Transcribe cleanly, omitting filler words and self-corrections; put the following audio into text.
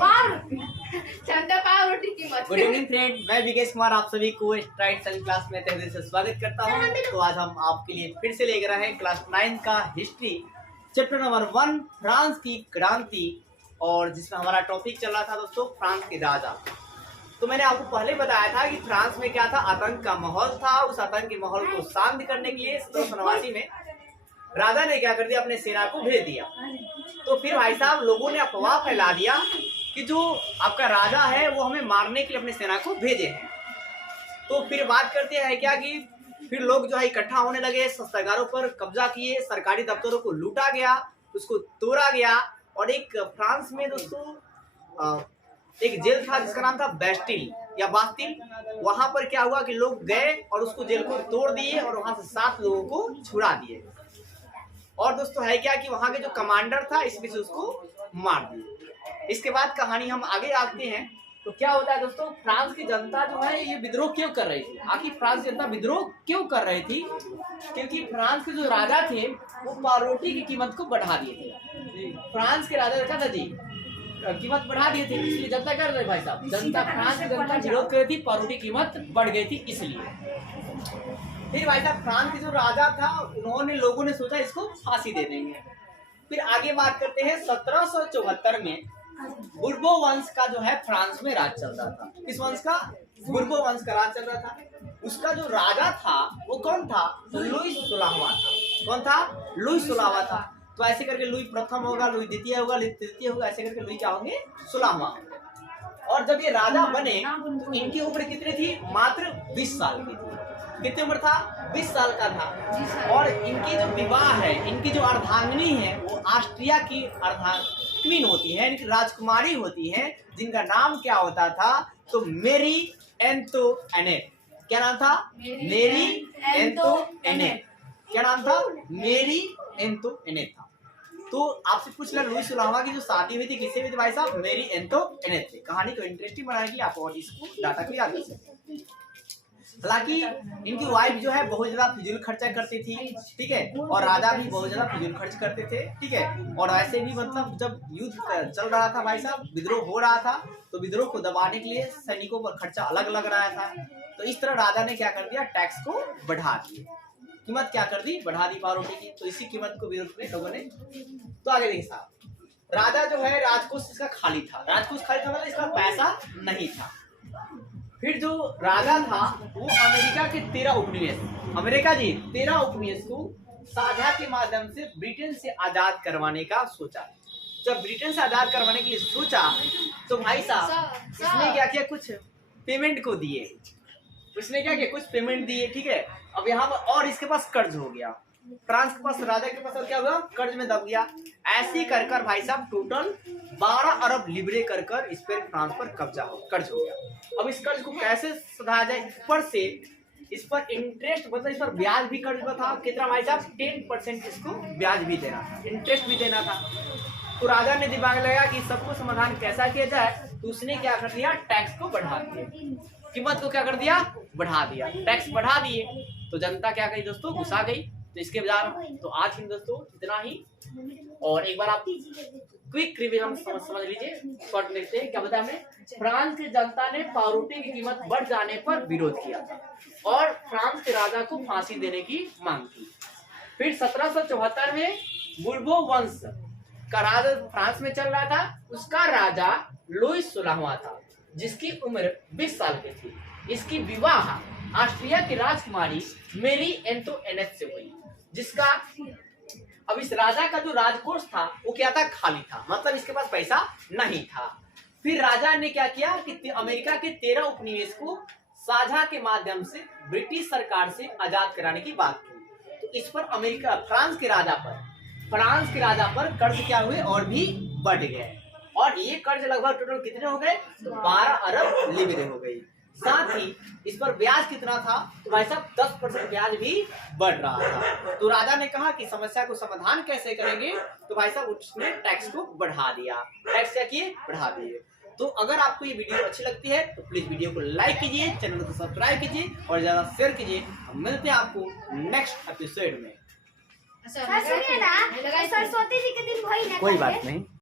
पावरोटी कीमत। Good evening friend, मैं विकेश कुमार आप सभी को स्ट्राइट सन क्लास में तहे दिल से स्वागत करता हूं। तो आज हम आपके लिए फिर से लेकर आए हैं क्लास 9 का हिस्ट्री चैप्टर नंबर 1 फ्रांस की क्रांति, और जिसमें हमारा टॉपिक चल रहा था दोस्तों फ्रांस के राजा। तो मैंने आपको पहले बताया था कि फ्रांस में क्या था, आतंक का माहौल था। उस आतंक के माहौल को शांत करने के लिए 1789 में राजा ने क्या कर दिया, अपने सेना को भेज दिया। तो फिर भाई साहब लोगों ने अफवाह फैला दिया कि जो आपका राजा है वो हमें मारने के लिए अपने सेना को भेजे हैं। तो फिर बात करते हैं क्या कि फिर लोग जो है इकट्ठा होने लगे, शस्त्रागारों पर कब्जा किए, सरकारी दफ्तरों को लूटा गया, उसको तोड़ा गया। और एक फ्रांस में दोस्तों एक जेल था जिसका नाम था बेस्टिल या बास्टिल। वहां पर क्या हुआ कि लोग गए और उसको जेल को तोड़ दिए और वहां से 7 लोगों को छुड़ा दिए। और दोस्तों है क्या कि वहां के जो कमांडर था इसमें से उसको मार दिया। इसके बाद कहानी हम आगे आते हैं। तो क्या होता है दोस्तों, फ्रांस की जनता जो है ये विद्रोह क्यों कर रही थी? आखिर फ्रांस की जनता विद्रोह क्यों कर रही थी? क्योंकि फ्रांस के जो राजा थे वो पावरोटी की कीमत को बढ़ा दिए थे। फ्रांस के राजा देखा था जी, कीमत बढ़ा दिए थे, इसलिए जनता कर रही भाई साहब, जनता फ्रांस की जनता विरोध कर रही थी, पावरोटी कीमत बढ़ गई थी इसलिए। फिर भाई साहब फ्रांस के जो राजा था उन्होंने, लोगों ने सोचा इसको फांसी दे देंगे। फिर आगे बात करते हैं 1774 में बुर्बो वंश का जो है फ्रांस में राज चल रहा था। किस वंश का? बुर्बो वंश का राज चल रहा था। उसका जो राजा था वो कौन था? तो लुई 16वां था। कौन था? लुई 16वां था। तो ऐसे करके लुई प्रथम होगा, लुई द्वितीय होगा, लुई तृतीय होगा, ऐसे करके लुई क्या होंगे? 16वां। और जब ये राजा बने तो इनकी उम्र कितनी थी? मात्र 20 साल की थी। कितनी उम्र था? 20 साल का था। और इनकी जो विवाह है, इनकी जो अर्धांगिनी है वो ऑस्ट्रिया की क्वीन होती है, इनकी राजकुमारी होती है, जिनका नाम क्या होता था? तो मेरी एंटोइनेट। क्या नाम था? मेरी एंटोइनेट। क्या नाम था? मेरी एंटोइनेट था। तो आपसे पूछ लिया लुई 16वां की जो शादी हुई थी किससे हुई थी भाई साहब? मेरी एंटोइनेट से। कहानी को इंटरेस्टिंग बनाने के लिए आप और इसको डाटा को याद कर सकते हैं। हालांकि इनकी वाइफ जो है बहुत ज्यादा फिजूल खर्चा करती थी, ठीक है, और राजा भी बहुत ज्यादा फिजूल खर्च करते थे, ठीक है। और ऐसे भी मतलब जब युद्ध चल रहा था भाई साहब, विद्रोह हो रहा था, तो विद्रोह को दबाने के लिए सैनिकों पर खर्चा अलग लग रहा था। तो इस तरह राजा ने क्या कर दिया, टैक्स को बढ़ा दिए, कीमत क्या कर दी? बढ़ा दी पावरोटी की। तो इसी कीमत को विरोध में लोगों ने। तो आगे देखिए साहब, राजा जो है राजकोष इसका खाली था। राजकोष खाली था मतलब इसका पैसा नहीं था। फिर जो राजा था वो अमेरिका के 13 उपनिवेश, अमेरिका जी 13 उपनिवेश को साझा के माध्यम से ब्रिटेन से आजाद करवाने का सोचा। जब ब्रिटेन से आजाद करवाने के लिए सोचा तो भाई साहब इसने क्या किया, कुछ पेमेंट को दिए। उसने क्या किया, कुछ पेमेंट दिए, ठीक है। अब यहाँ पर और इसके पास कर्ज हो गया, फ्रांस के पास, राजा के पास और क्या हुआ, कर्ज में दब गया। ऐसे कर कर भाई साहब टोटल 12 अरब लिब्रे कर कर इस पर फ्रांस पर कब्जा हो, कर्ज हो गया। अब इस कर्ज को कैसे सुधारा जाए? ऊपर से इस पर इंटरेस्ट, मतलब इस पर ब्याज भी कर्ज पर था। कितना भाई साहब? 10% इसको ब्याज भी देना था, इंटरेस्ट भी देना था। तो राजा ने दिमाग लगा कि सबको समाधान कैसा किया जाए, तो उसने क्या कर दिया, टैक्स को बढ़ा दिया, कीमत को क्या कर दिया, बढ़ा दिया, टैक्स बढ़ा दिए। तो जनता क्या करी दोस्तों, गुस्सा गई। तो इसके बजाय तो आज ही दोस्तों इतना ही। और एक बार आप क्विक रिवीजन समझ लीजिए, शॉर्ट देखते हैं क्या बताया हमें। फ्रांस की जनता ने पावरोटी की कीमत बढ़ जाने पर विरोध किया था और फ्रांस के राजा को फांसी देने की मांग की। फिर 1774 में बुर्बो वंश का राज फ्रांस में चल रहा था। उसका राजा लुई 16वां था, जिसकी उम्र 20 साल की थी। इसकी विवाह ऑस्ट्रिया की राजकुमारी मेरी एंटोइनेट से हुई, जिसका अब इस राजा का जो राजकोष था वो क्या था, खाली था, मतलब इसके पास पैसा नहीं था। फिर राजा ने क्या किया कि अमेरिका के 13 उपनिवेश को साझा के माध्यम से ब्रिटिश सरकार से आजाद कराने की बात की। तो इस पर अमेरिका, फ्रांस के राजा पर कर्ज क्या हुए, और भी बढ़ गए। और ये कर्ज लगभग टोटल कितने हो गए? तो 12 अरब लिब्रे हो गई। साथ ही इस पर ब्याज कितना था? तो भाई साहब 10% ब्याज भी बढ़ रहा था। तो राजा ने कहा कि समस्या को समाधान कैसे करेंगे? तो भाई साहब उसने टैक्स को बढ़ा दिया। टैक्स क्या किए? बढ़ा दिए। तो अगर आपको ये वीडियो अच्छी लगती है तो प्लीज वीडियो को लाइक कीजिए, चैनल को सब्सक्राइब कीजिए और ज्यादा शेयर कीजिए। हम मिलते हैं आपको नेक्स्ट एपिसोड में। सरस्वती जी के दिन कोई बात नहीं।